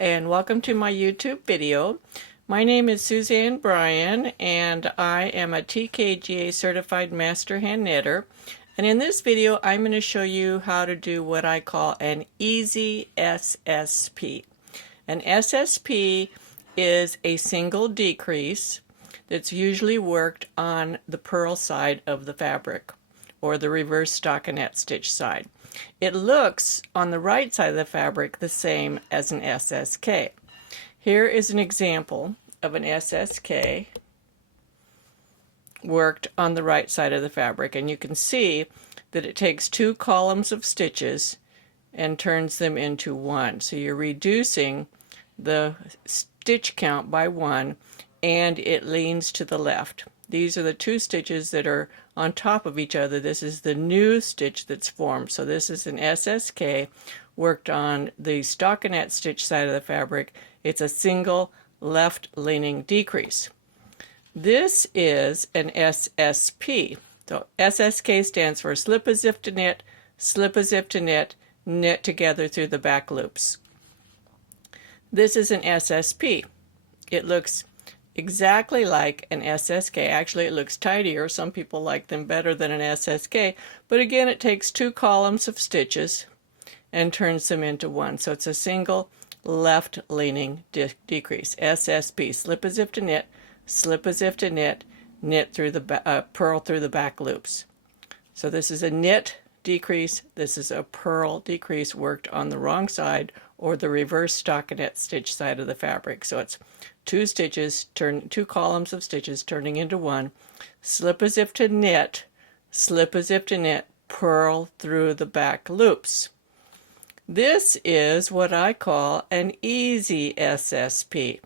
and welcome to my YouTube video. My name is Suzanne Bryan and I am a TKGA certified master hand knitter, and in this video I'm going to show you how to do what I call an easy SSP. An SSP is a single decrease that's usually worked on the purl side of the fabric or the reverse stockinette stitch side. It looks on the right side of the fabric the same as an SSK. Here is an example of an SSK worked on the right side of the fabric, and you can see that it takes 2 columns of stitches and turns them into 1. So you're reducing the stitch count by 1 and it leans to the left. These are the 2 stitches that are on top of each other. This is the new stitch that's formed. So this is an SSK worked on the stockinette stitch side of the fabric. It's a single left leaning decrease. This is an SSP. So SSK stands for slip as if to knit, slip as if to knit, knit together through the back loops. This is an SSP. It looks exactly like an SSK. Actually, it looks tidier. Some people like them better than an SSK. But again, it takes 2 columns of stitches and turns them into 1. So it's a single left leaning decrease. SSP, slip as if to knit, slip as if to knit, knit through the purl through the back loops. So this is a knit decrease. This is a purl decrease worked on the wrong side or the reverse stockinette stitch side of the fabric. So it's 2 stitches, 2 columns of stitches turning into 1, slip as if to knit, slip as if to knit, purl through the back loops. This is what I call an easy SSP.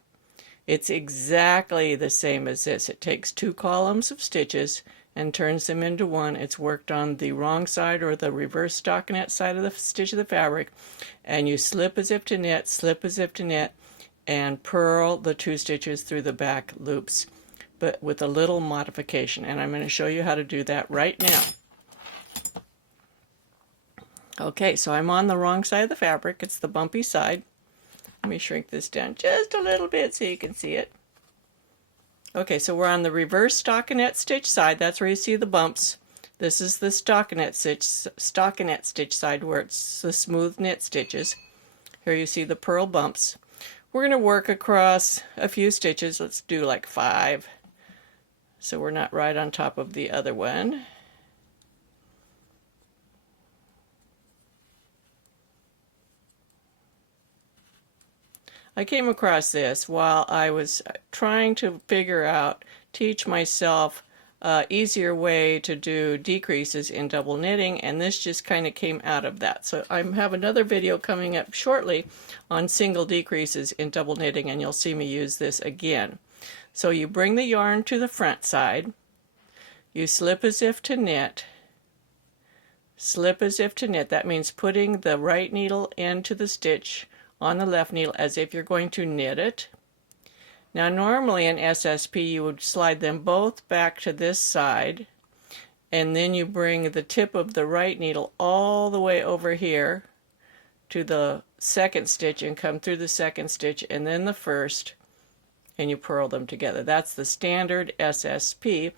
It's exactly the same as this. It takes 2 columns of stitches and turns them into 1. It's worked on the wrong side or the reverse stockinette side of the stitch of the fabric, and you slip as if to knit, slip as if to knit, and purl the 2 stitches through the back loops, but with a little modification, and I'm going to show you how to do that right now. Okay, so I'm on the wrong side of the fabric. It's the bumpy side. Let me shrink this down just a little bit so you can see it. Okay, so we're on the reverse stockinette stitch side. That's where you see the bumps. This is the stockinette stitch side where it's the smooth knit stitches. Here you see the purl bumps. We're going to work across a few stitches. Let's do like 5, so we're not right on top of the other one. I came across this while I was trying to teach myself an easier way to do decreases in double knitting, and this just kind of came out of that. So I have another video coming up shortly on single decreases in double knitting, and you'll see me use this again. So you bring the yarn to the front side, you slip as if to knit, slip as if to knit. That means putting the right needle into the stitch on the left needle as if you're going to knit it. Now normally in SSP you would slide them both back to this side, and then you bring the tip of the right needle all the way over here to the second stitch and come through the second stitch and then the first, and you purl them together. That's the standard SSP,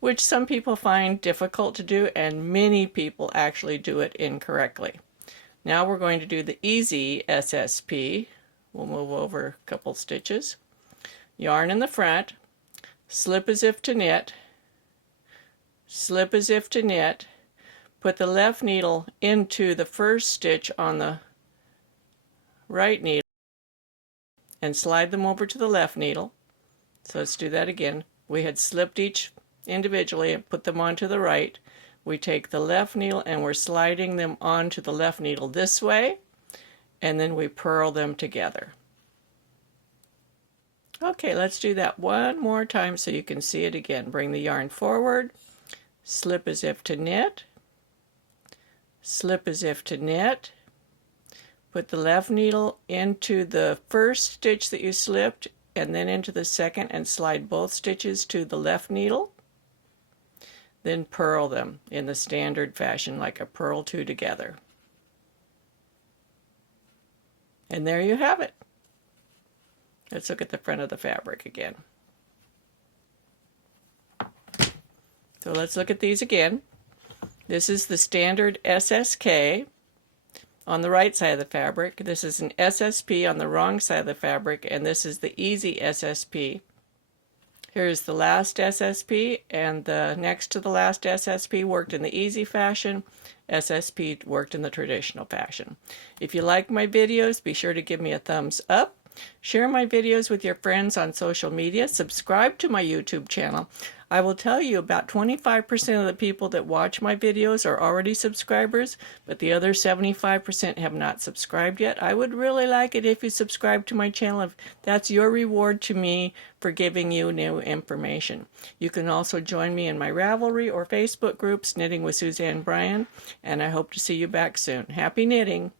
which some people find difficult to do, and many people actually do it incorrectly. Now we're going to do the easy SSP. We'll move over a couple stitches. Yarn in the front, slip as if to knit, slip as if to knit, put the left needle into the first stitch on the right needle and slide them over to the left needle. So let's do that again. We had slipped each individually and put them onto the right. We take the left needle and we're sliding them onto the left needle this way, and then we purl them together. Okay, let's do that one more time so you can see it again. Bring the yarn forward, slip as if to knit, slip as if to knit, put the left needle into the first stitch that you slipped and then into the second and slide both stitches to the left needle. Then purl them in the standard fashion like a purl 2 together. And there you have it. Let's look at the front of the fabric again. So let's look at these again. This is the standard SSK on the right side of the fabric. This is an SSP on the wrong side of the fabric, and this is the easy SSP. Here's the last SSP, and the next to the last SSP worked in the easy fashion. SSP worked in the traditional fashion. If you like my videos, be sure to give me a thumbs up. Share my videos with your friends on social media. Subscribe to my YouTube channel. I will tell you about 25% of the people that watch my videos are already subscribers, but the other 75% have not subscribed yet. I would really like it if you subscribe to my channel. That's your reward to me for giving you new information. You can also join me in my Ravelry or Facebook groups, Knitting with Suzanne Bryan, and I hope to see you back soon. Happy knitting!